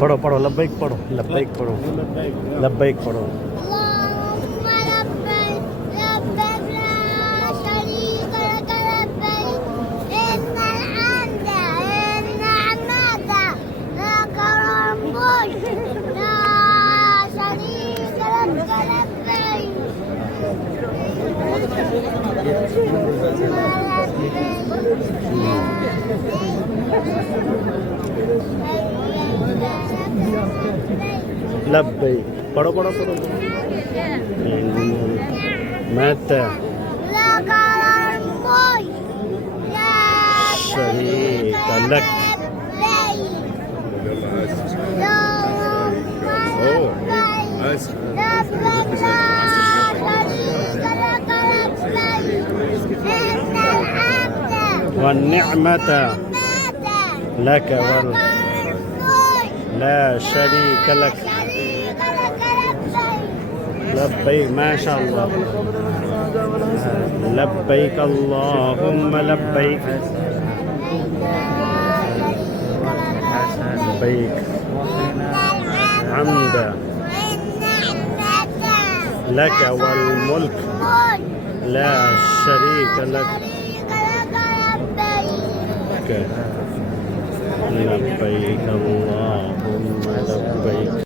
पढ़ो पढ़ो लब्बैक पढ़ो लब्बैक पढ़ो लब्बैक पढ़ो اللهم لبيك لبيك لا شريك لك لبيك إن الحمد والنعمة لك والملك لا شريك لك لبيك लब्बैक पढ़ो पढ़ो पढ़ो متى لك الملك لا شريك لك والنعمة لك لا شريك لك لبيك ما شاء الله لبيك اللهم لبيك لبيك حمدا لك والملك لا شريك لك لبيك اللهم لبيك